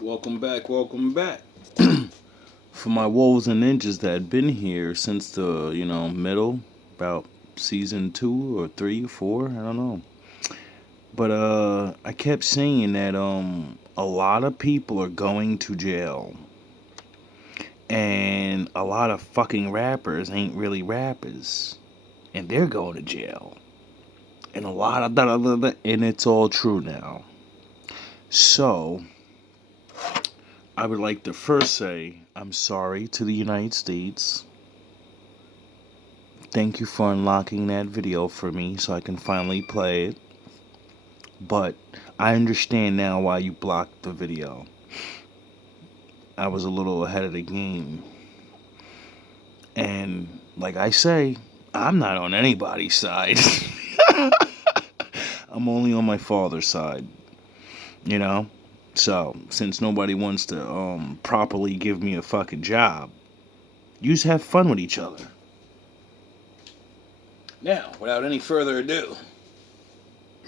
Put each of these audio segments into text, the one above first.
Welcome back, welcome back. For my wolves and ninjas that had been here since the, middle, about season 2 or 3 or 4, I don't know. But I kept saying that a lot of people are going to jail. And a lot of fucking rappers ain't really rappers. And they're going to jail. And a lot of that, and it's all true now. So, I would like to first say I'm sorry to the United States. Thank you for unlocking that video for me so I can finally play it. But I understand now why you blocked the video. I was a little ahead of the game. And like I say, I'm not on anybody's side. I'm only on my father's side. You know? So, since nobody wants to properly give me a fucking job, you just have fun with each other. Now, without any further ado,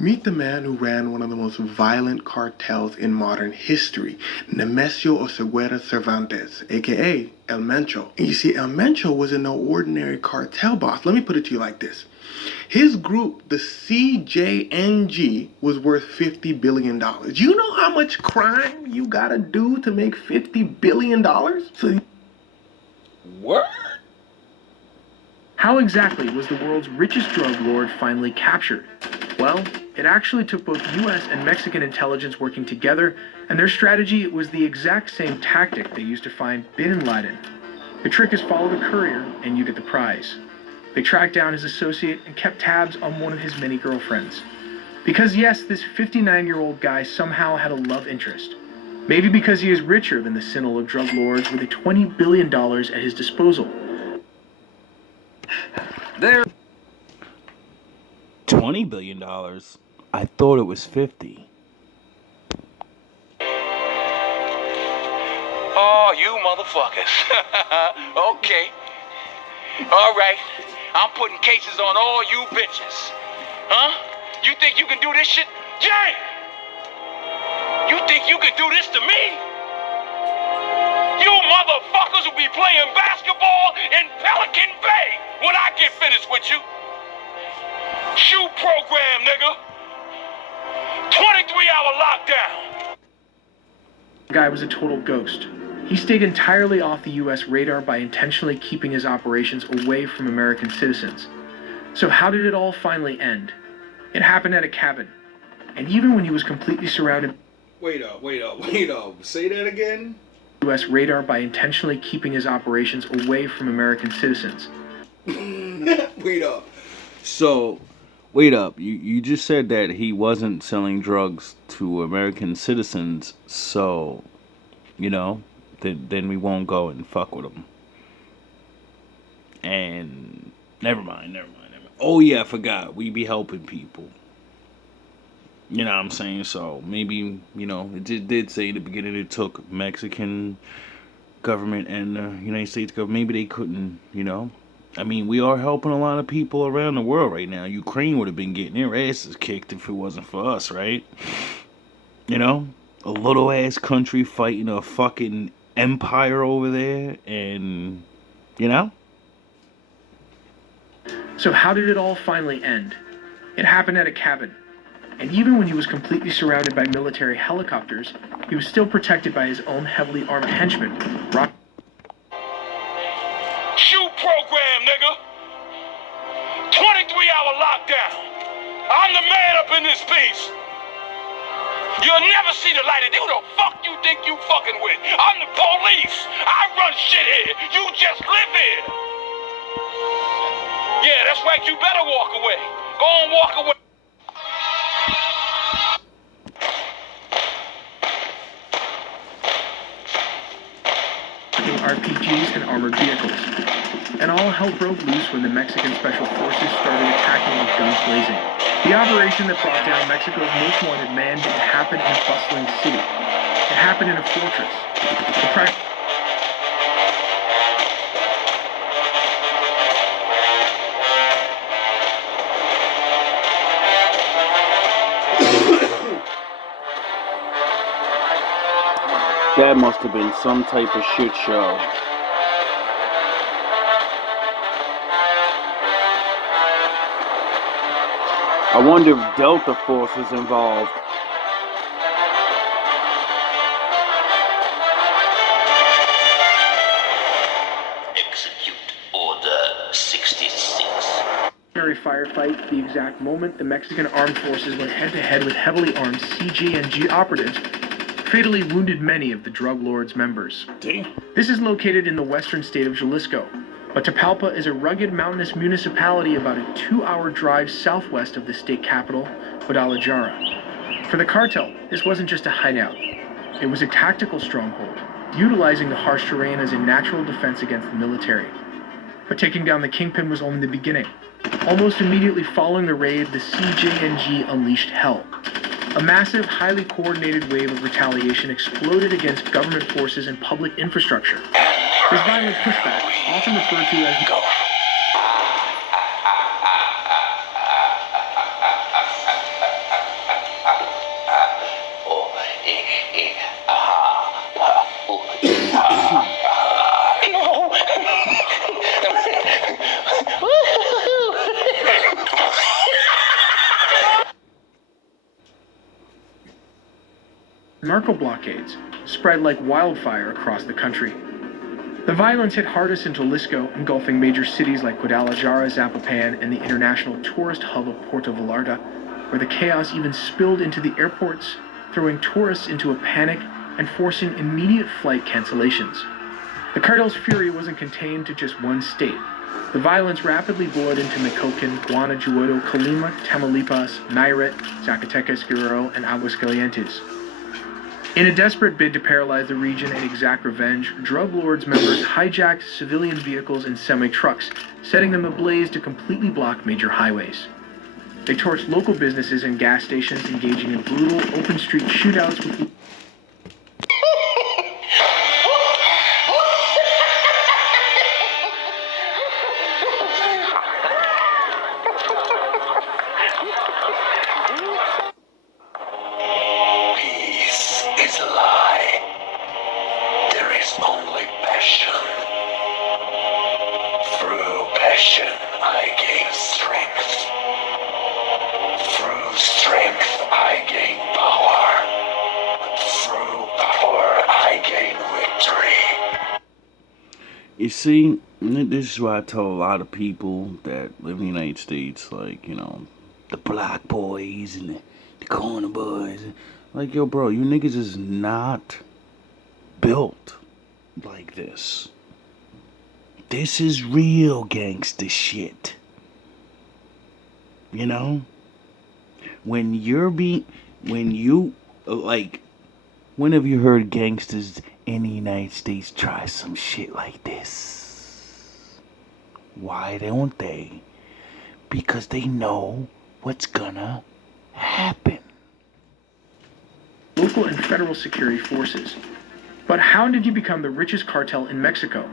meet the man who ran one of the most violent cartels in modern history, Nemesio Oseguera Cervantes, aka El Mencho. And you see, El Mencho was no ordinary cartel boss. Let me put it to you like this. His group, the CJNG, was worth $50 billion. You know how much crime you gotta do to make $50 billion? What? How exactly was the world's richest drug lord finally captured? Well, it actually took both US and Mexican intelligence working together, and their strategy was the exact same tactic they used to find bin Laden. The trick is follow the courier, and you get the prize. They tracked down his associate and kept tabs on one of his many girlfriends. Because yes, this 59-year-old guy somehow had a love interest. Maybe because he is richer than the Sinaloa drug lords with a $20 billion at his disposal. There. $20 billion? I thought it was 50. Oh, you motherfuckers. Okay. All right. I'm putting cases on all you bitches. Huh? You think you can do this shit? Jay! You think you can do this to me? You motherfuckers will be playing basketball in Pelican Bay when I get finished with you. Shoot program, nigga. 23-hour lockdown. The guy was a total ghost. He stayed entirely off the US radar by intentionally keeping his operations away from American citizens. So how did it all finally end? It happened at a cabin. And even when he was completely surrounded... Wait up. Say that again? US radar by intentionally keeping his operations away from American citizens. Wait up. So, wait up. You just said that he wasn't selling drugs to American citizens, so, then we won't go and fuck with him. And never mind. Oh yeah, I forgot. We be helping people. You know what I'm saying? So maybe, it did say in the beginning it took Mexican government and the United States government. Maybe they couldn't, I mean, we are helping a lot of people around the world right now. Ukraine would have been getting their asses kicked if it wasn't for us, right? A little ass country fighting a fucking empire over there, and, So how did it all finally end? It happened at a cabin. And even when he was completely surrounded by military helicopters, he was still protected by his own heavily armed henchmen. Shoot program, nigga. 23-hour lockdown. I'm the man up in this piece. You'll never see the light of who the fuck you think you fucking with. I'm the police. I run shit here. You just live here. Yeah, that's right. You better walk away. Go on, walk away. RPGs and armored vehicles. And all hell broke loose when the Mexican Special Forces started attacking with guns blazing. The operation that brought down Mexico's most wanted man didn't happen in a bustling city. It happened in a fortress. That must have been some type of shit show. I wonder if Delta Force is involved. Execute Order 66. Firefight, the exact moment the Mexican armed forces went head-to-head with heavily armed CJNG operatives, fatally wounded many of the drug lord's members. Damn. This is located in the western state of Jalisco, but Tapalpa is a rugged mountainous municipality about a 2-hour drive southwest of the state capital, Guadalajara. For the cartel, this wasn't just a hideout. It was a tactical stronghold, utilizing the harsh terrain as a natural defense against the military. But taking down the kingpin was only the beginning. Almost immediately following the raid, the CJNG unleashed hell. A massive, highly coordinated wave of retaliation exploded against government forces and public infrastructure. This violent pushback, often referred to as narco blockades, spread like wildfire across the country. The violence hit hardest in Jalisco, engulfing major cities like Guadalajara, Zapopan, and the international tourist hub of Puerto Vallarta, where the chaos even spilled into the airports, throwing tourists into a panic and forcing immediate flight cancellations. The cartel's fury wasn't contained to just one state. The violence rapidly boiled into Michoacan, Guanajuato, Colima, Tamaulipas, Nayarit, Zacatecas, Guerrero, and Aguascalientes. In a desperate bid to paralyze the region and exact revenge, drug lords' members hijacked civilian vehicles and semi-trucks, setting them ablaze to completely block major highways. They torched local businesses and gas stations, engaging in brutal, open-street shootouts with You see, this is why I tell a lot of people that live in the United States, like, you know, the black boys and the corner boys. Like, yo, bro, you niggas is not built like this. This is real gangster shit. You know? When have you heard gangsters in the United States try some shit like this? Why don't they? Because they know what's gonna happen. Local and federal security forces. But how did he become the richest cartel in Mexico?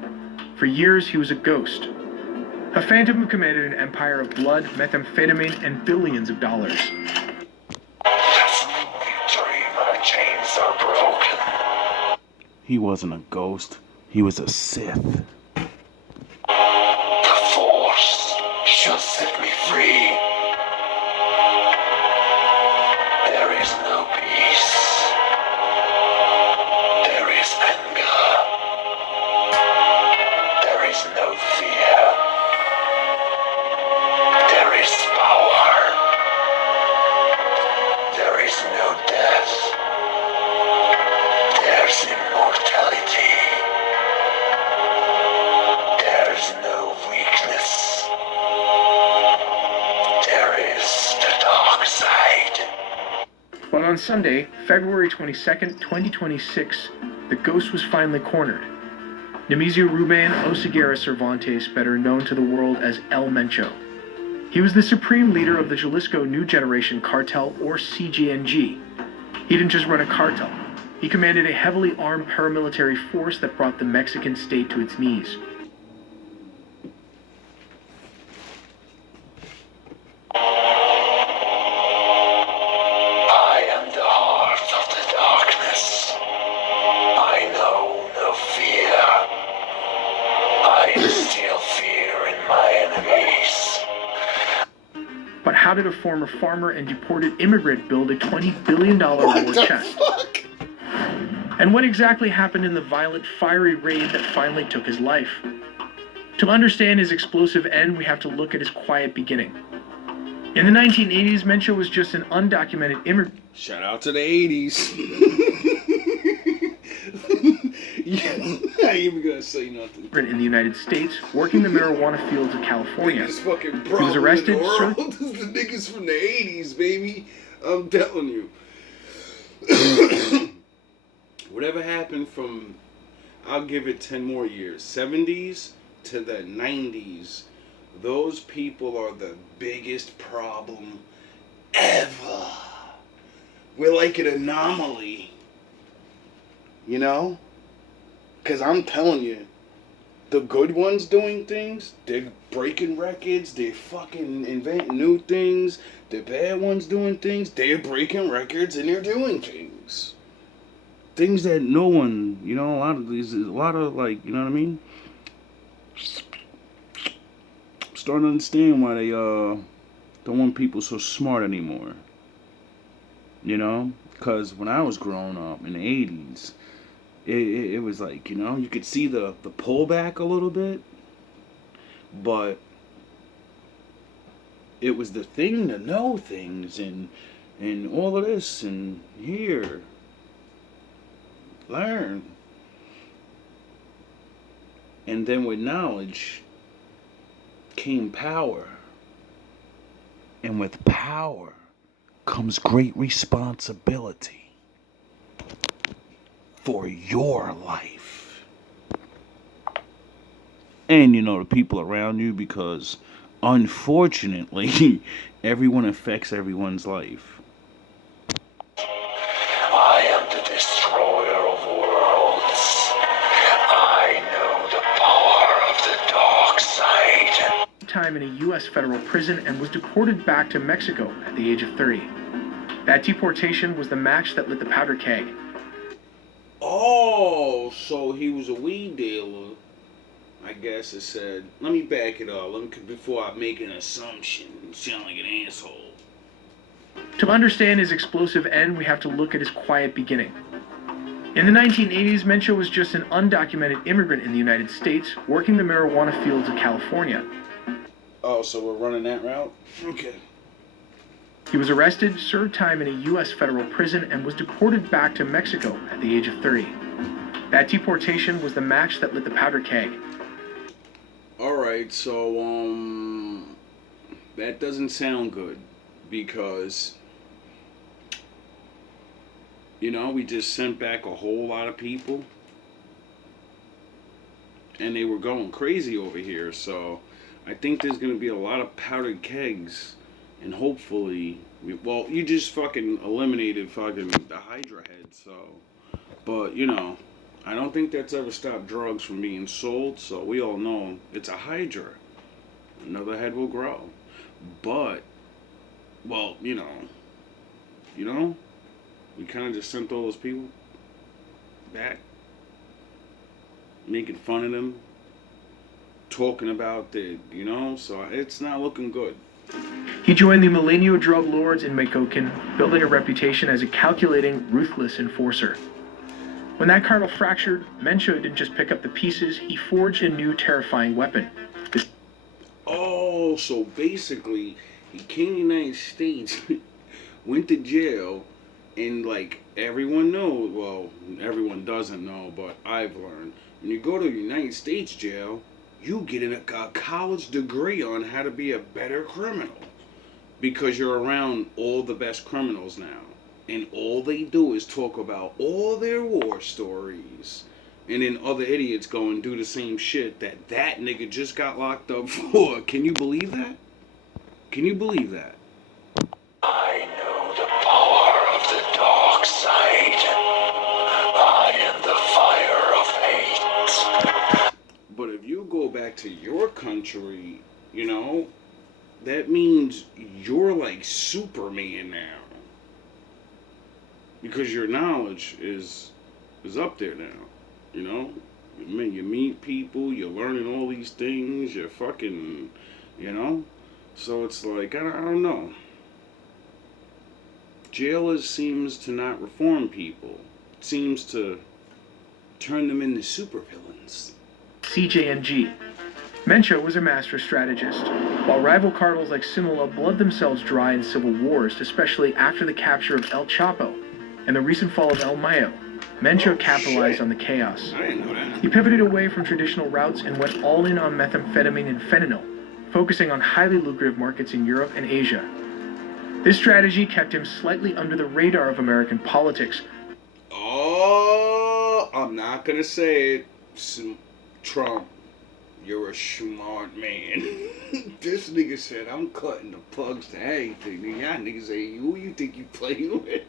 For years, he was a ghost. A phantom who commanded an empire of blood, methamphetamine, and billions of dollars. He wasn't a ghost. He was a Sith. The Force shall set me free. There is no peace. There is anger. There is no fear. There is power. There is no death. There's immortality. There's no weakness. There is the dark side. But on Sunday, February 22nd, 2026, the ghost was finally cornered. Nemesio Ruben Oseguera Cervantes, better known to the world as El Mencho. He was the supreme leader of the Jalisco New Generation Cartel, or CJNG. He didn't just run a cartel. He commanded a heavily armed paramilitary force that brought the Mexican state to its knees. I am the heart of the darkness. I how did a former farmer and deported immigrant build a $20 billion war chest? Fuck? And what exactly happened in the violent, fiery raid that finally took his life? To understand his explosive end, we have to look at his quiet beginning. In the 1980s, Mencho was just an undocumented immigrant. Shout out to the 80s. Yeah, I ain't even gonna say nothing. In the United States, working the marijuana fields of California. Biggest fucking He was problem arrested, in the world is the niggas from the 80s, baby. I'm telling you. Whatever happened from, I'll give it 10 more years, 70s to the 90s, those people are the biggest problem ever. We're like an anomaly. You know? Because I'm telling you, the good ones doing things, they're breaking records, they're fucking inventing new things. The bad ones doing things, they're breaking records and they're doing things. Things that no one, you know, a lot of like, you know what I mean? I'm starting to understand why they don't want people so smart anymore. You know? Because when I was growing up in the 80s, it was like, you know, you could see the pullback a little bit, but it was the thing to know things and all of this and here, learn. And then with knowledge came power. And with power comes great responsibility for your life. And you know, the people around you, because unfortunately everyone affects everyone's life. I am the destroyer of worlds. I know the power of the dark side. Time in a U.S. federal prison and was deported back to Mexico at the age of 30. That deportation was the match that lit the powder keg. Oh, so he was a weed dealer. I guess it said. Let me back it up. Before I make an assumption. Sound like an asshole. To understand his explosive end, we have to look at his quiet beginning. In the 1980s, Mencho was just an undocumented immigrant in the United States, working the marijuana fields of California. Oh, so we're running that route? Okay. He was arrested, served time in a U.S. federal prison, and was deported back to Mexico at the age of 30. That deportation was the match that lit the powder keg. Alright, so, that doesn't sound good, because, you know, we just sent back a whole lot of people, and they were going crazy over here, so I think there's going to be a lot of powdered kegs, and hopefully, well, you just fucking eliminated fucking the Hydra head, so, but, you know, I don't think that's ever stopped drugs from being sold, so we all know it's a Hydra. Another head will grow. But, well, you know, we kind of just sent all those people back, making fun of them, talking about the, you know, so it's not looking good. He joined the Millennial drug lords in Mecocan, building a reputation as a calculating, ruthless enforcer. When that cartel fractured, Mencho didn't just pick up the pieces, he forged a new terrifying weapon. Oh, so basically, he came to the United States, went to jail, and like everyone knows, well, everyone doesn't know, but I've learned, when you go to the United States jail, you get a college degree on how to be a better criminal. Because you're around all the best criminals now. And all they do is talk about all their war stories. And then other idiots go and do the same shit that nigga just got locked up for. Can you believe that? Can you believe that? I know the power of the dark side. I am the fire of hate. But if you go back to your country, you know, that means you're like Superman now. Because your knowledge is up there now, you know? You meet people, you're learning all these things, you're fucking, you know? So it's like, I don't know. Jail seems to not reform people. It seems to turn them into supervillains. CJNG. Mencho was a master strategist. While rival cartels like Sinaloa bled themselves dry in civil wars, especially after the capture of El Chapo and the recent fall of El Mayo, Mencho capitalized on the chaos. I didn't know that. He pivoted away from traditional routes and went all in on methamphetamine and fentanyl, focusing on highly lucrative markets in Europe and Asia. This strategy kept him slightly under the radar of American politics. Oh, I'm not gonna say it. Trump, you're a smart man. This nigga said, I'm cutting the plugs to everything. Y'all niggas say, who you think you playing with?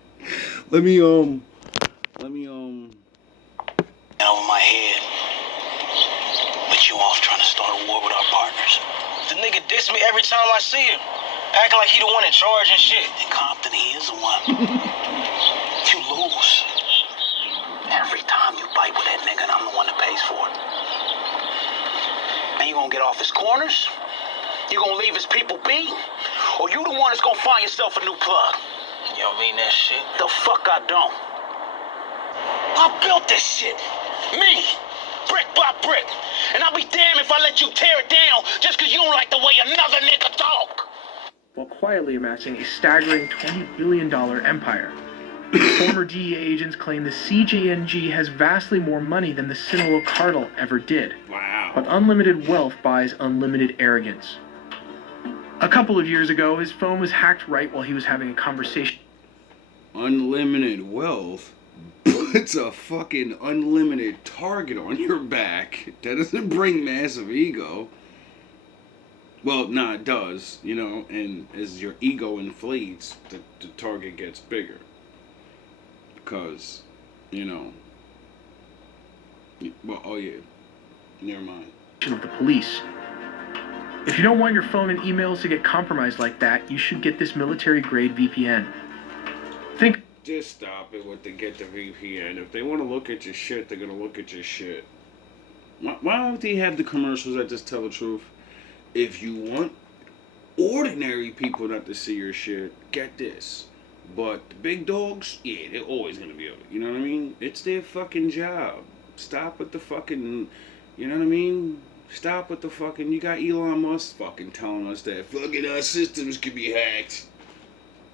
Let me Over my head. But you off trying to start a war with our partners. The nigga diss me every time I see him. Acting like he the one in charge and shit. In Compton, he is the one. You lose. Every time you bite with that nigga, and I'm the one that pays for it. And you gonna get off his corners? You gonna leave his people be? Or you the one that's gonna find yourself a new plug? You don't mean that shit? The fuck I don't. I built this shit. Me. Brick by brick. And I'll be damned if I let you tear it down just because you don't like the way another nigga talk. While quietly amassing a staggering $20 billion empire. Former DEA agents claim the CJNG has vastly more money than the Sinaloa cartel ever did. wow. But unlimited wealth buys unlimited arrogance. A couple of years ago, his phone was hacked right while he was having a conversation. Unlimited wealth puts a fucking unlimited target on your back. That doesn't bring massive ego. Well, nah, it does, you know, and as your ego inflates, the target gets bigger. Because, you know, well, oh yeah, never mind. Of the police. If you don't want your phone and emails to get compromised like that, you should get this military-grade VPN. Think. Just stop it with the get the VPN. If they want to look at your shit, they're gonna look at your shit. Why don't they have the commercials that just tell the truth? If you want ordinary people not to see your shit, get this. But the big dogs, yeah, they're always gonna be able to, you know what I mean? It's their fucking job. Stop with the fucking, you know what I mean? Stop with the fucking, you got Elon Musk fucking telling us that fucking our systems could be hacked.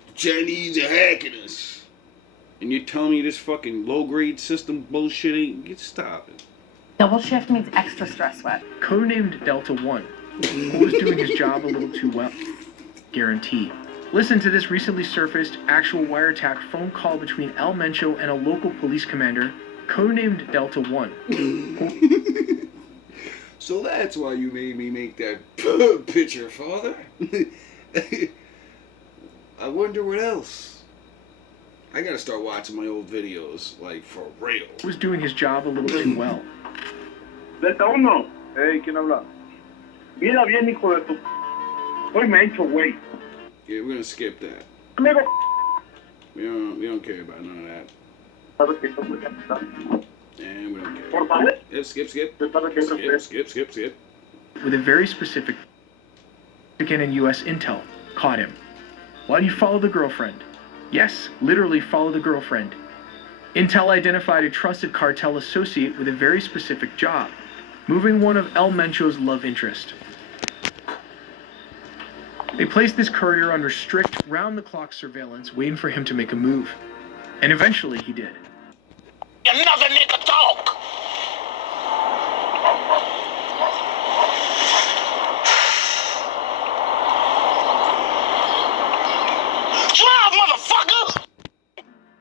The Chinese are hacking us. And you're telling me this fucking low-grade system bullshit ain't, stop it. Double shift means extra stress sweat. Codenamed Delta One, who was doing his job a little too well. Guarantee. Listen to this recently surfaced actual wiretap phone call between El Mencho and a local police commander, codenamed Delta One. So that's why you made me make that picture, father? I wonder what else. I gotta start watching my old videos, like, for real. Was doing his job a little too well. Delta 1. Hey, ¿quién habla? Mira bien, hijo de tu... Soy Mencho, güey. Yeah, we're gonna skip that. Amigo. We don't care about none of that. ¿Sabes que esto es muy And we don't care. Por favor. Yeah, skip. Skip. With a very specific Mexican and U.S. intel caught him. Why do you follow the girlfriend? Yes, literally follow the girlfriend. Intel identified a trusted cartel associate with a very specific job, moving one of El Mencho's love interest. They placed this courier under strict, round-the-clock surveillance, waiting for him to make a move. And eventually he did. Another nigga talk! Drive, motherfucker!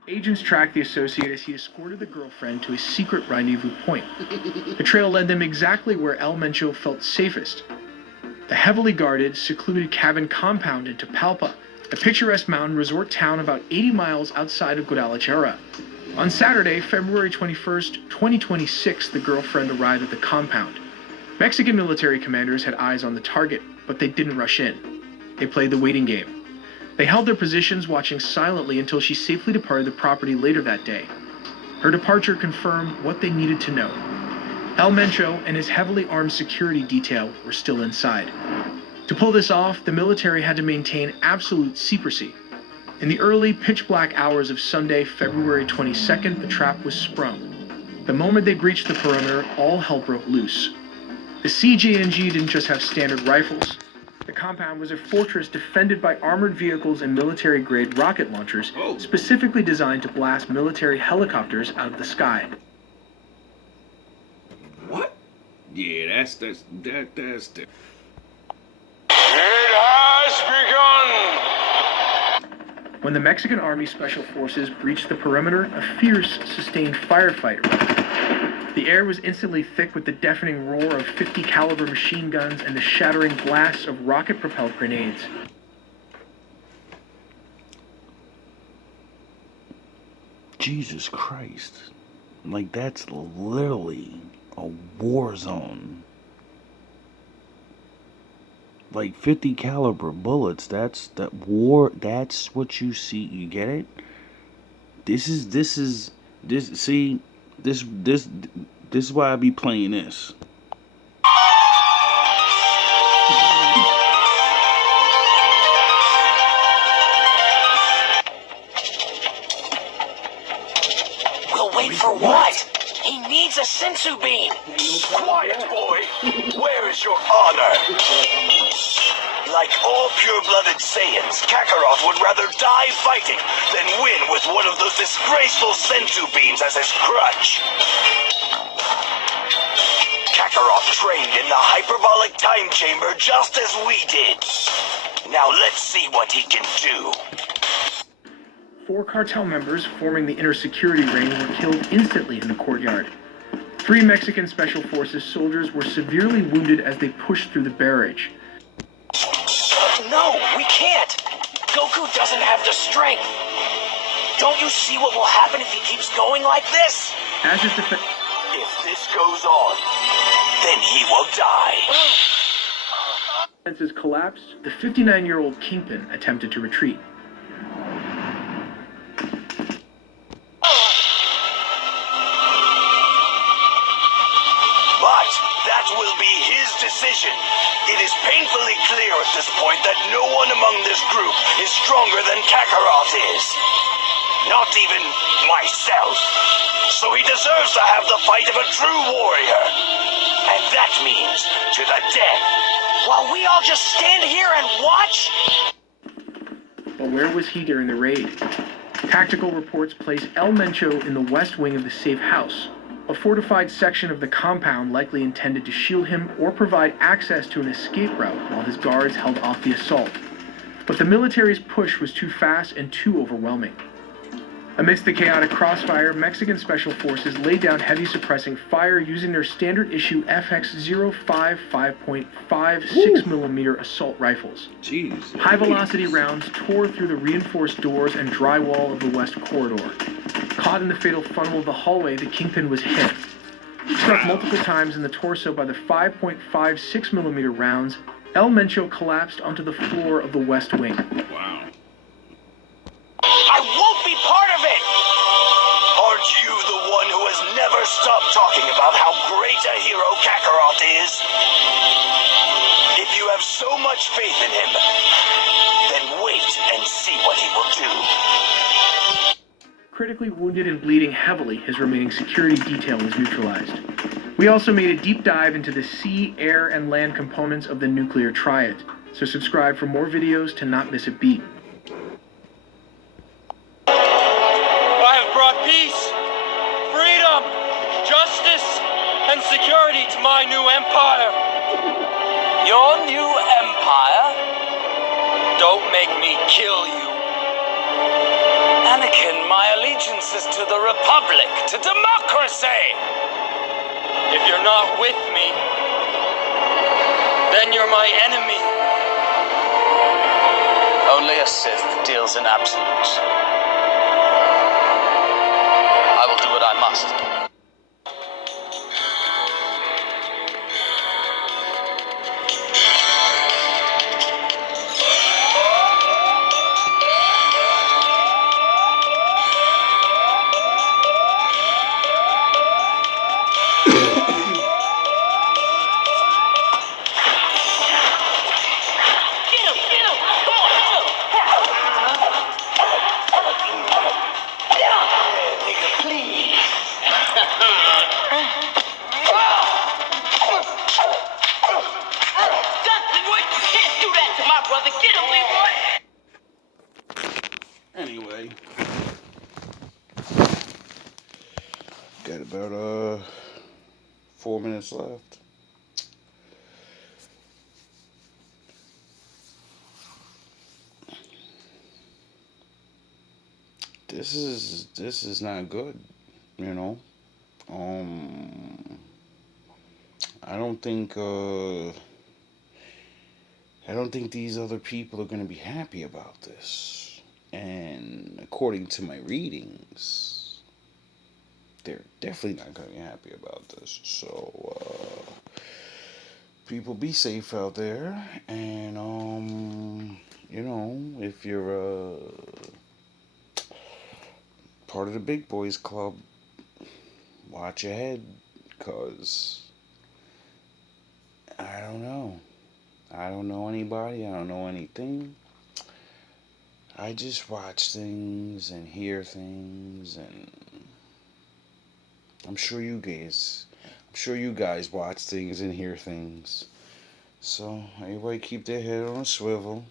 Agents tracked the associate as he escorted the girlfriend to a secret rendezvous point. The trail led them exactly where El Mencho felt safest. The heavily guarded, secluded cabin compound in Tapalpa, a picturesque mountain resort town about 80 miles outside of Guadalajara. On Saturday, February 21st, 2026, the girlfriend arrived at the compound. Mexican military commanders had eyes on the target, but they didn't rush in. They played the waiting game. They held their positions, watching silently until she safely departed the property later that day. Her departure confirmed what they needed to know. El Mencho and his heavily armed security detail were still inside. To pull this off, the military had to maintain absolute secrecy. In the early, pitch-black hours of Sunday, February 22nd, the trap was sprung. The moment they breached the perimeter, all hell broke loose. The CJNG didn't just have standard rifles. The compound was a fortress defended by armored vehicles and military-grade rocket launchers, specifically designed to blast military helicopters out of the sky. What? Yeah, that's It has begun! When the Mexican Army Special Forces breached the perimeter, a fierce, sustained firefight erupted. The air was instantly thick with the deafening roar of 50 caliber machine guns and the shattering blasts of rocket-propelled grenades. Jesus Christ. Like, that's literally a war zone. Like 50 caliber bullets, that's what you see. You get it? This is why I be playing this. We'll wait for what? He needs a sensu beam. Quiet, boy! Where is your honor? Like all pure-blooded Saiyans, Kakarot would rather die fighting than win with one of those disgraceful sensu beams as his crutch. Kakarot trained in the hyperbolic time chamber just as we did. Now let's see what he can do. 4 cartel members forming the inner security ring were killed instantly in the courtyard. 3 Mexican Special Forces soldiers were severely wounded as they pushed through the barrage. No, we can't. Goku doesn't have the strength. Don't you see what will happen if he keeps going like this? As his If this goes on, then he will die. defenses collapsed, the 59-year-old Kingpin attempted to retreat. But that will be his decision. It is painfully clear at this point that no one among this group is stronger than Kakarot is. Not even myself. So he deserves to have the fight of a true warrior. And that means to the death. While we all just stand here and watch? But where was he during the raid? Tactical reports place El Mencho in the west wing of the safe house, a fortified section of the compound likely intended to shield him or provide access to an escape route while his guards held off the assault. But the military's push was too fast and too overwhelming. Amidst the chaotic crossfire, Mexican Special Forces laid down heavy suppressing fire using their standard issue FX-05 5.5 6mm assault rifles. Jeez. High-velocity rounds tore through the reinforced doors and drywall of the west corridor. Caught in the fatal funnel of the hallway, the Kingpin was hit. Struck multiple times in the torso by the 5.5 6mm rounds, El Mencho collapsed onto the floor of the west wing. Wow. I won't be part of it! Aren't you the one who has never stopped talking about how great a hero Kakarot is? If you have so much faith in him, then wait and see what he will do. Critically wounded and bleeding heavily, his remaining security detail was neutralized. We also made a deep dive into the sea, air, and land components of the nuclear triad, so subscribe for more videos to not miss a beat. I have brought peace, freedom, justice, and security to my new empire. Your new empire? Don't make me kill you. Anakin, my allegiance is to the Republic, to democracy! If you're not with me, then you're my enemy. Only a Sith deals in absolutes. I will do what I must. Got about 4 minutes left. This is not good, you know. I don't think these other people are gonna be happy about this. And according to my readings, they're definitely not gonna be happy about this. So people be safe out there, and you know, if you're part of the big boys club, watch ahead, cause I don't know. I don't know anybody. I don't know anything. I just watch things and hear things, and I'm sure you guys watch things and hear things. So everybody keep their head on a swivel.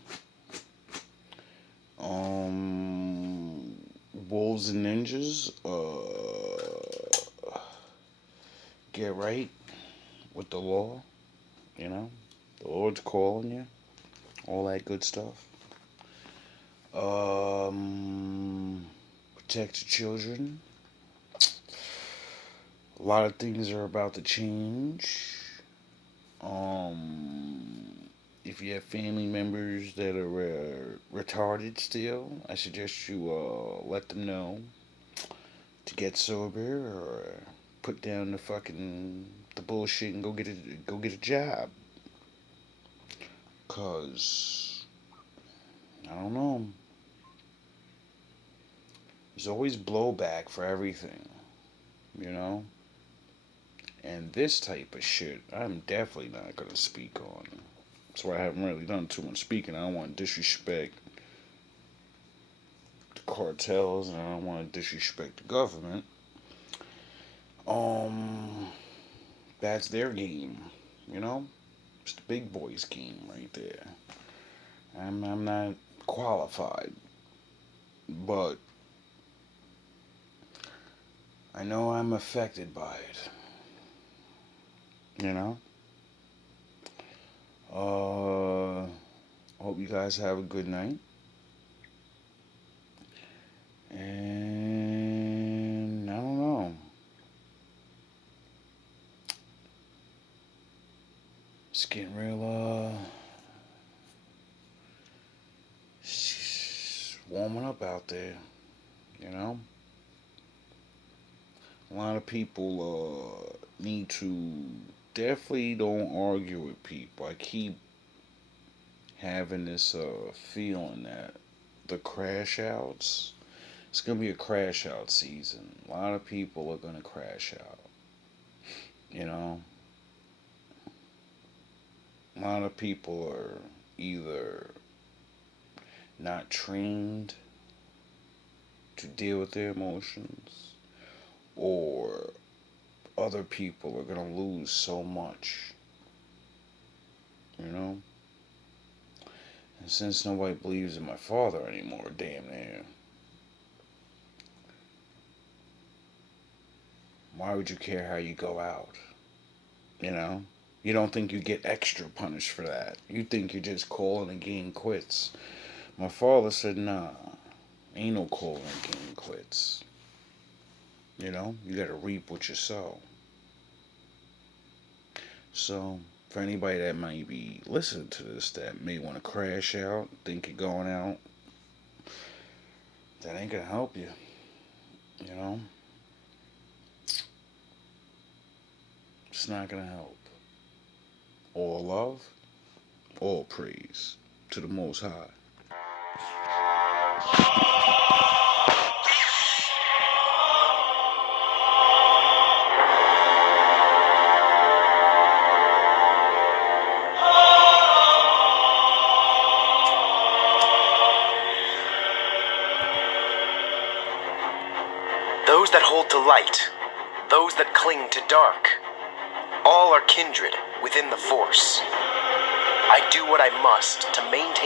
Wolves and ninjas, get right with the law. You know, the Lord's calling you. All that good stuff. Protect your children. A lot of things are about to change. If you have family members that are retarded still, I suggest you let them know to get sober or put down the bullshit and go get a job. 'Cause I don't know. There's always blowback for everything, you know? And this type of shit, I'm definitely not gonna speak on. That's why I haven't really done too much speaking. I don't want to disrespect the cartels, and I don't want to disrespect the government. That's their game, you know? It's the big boys' game right there. I'm not qualified, but I know I'm affected by it. You know? I hope you guys have a good night. And I don't know. It's getting real, it's warming up out there, you know? A lot of people need to definitely don't argue with people. I keep having this feeling that the crash outs, it's going to be a crash out season. A lot of people are going to crash out, you know? A lot of people are either not trained to deal with their emotions, or other people are going to lose so much, you know? And since nobody believes in my father anymore, damn near, why would you care how you go out? You know? You don't think you get extra punished for that. You think you're just calling the game quits. My father said, nah, ain't no calling the game quits. You know? You gotta reap what you sow. So, for anybody that might be listening to this that may want to crash out, think you're going out, that ain't gonna help you. You know? It's not gonna help. All love, all praise to the Most High. Those that hold to light, those that cling to dark, all are kindred within the Force. I do what I must to maintain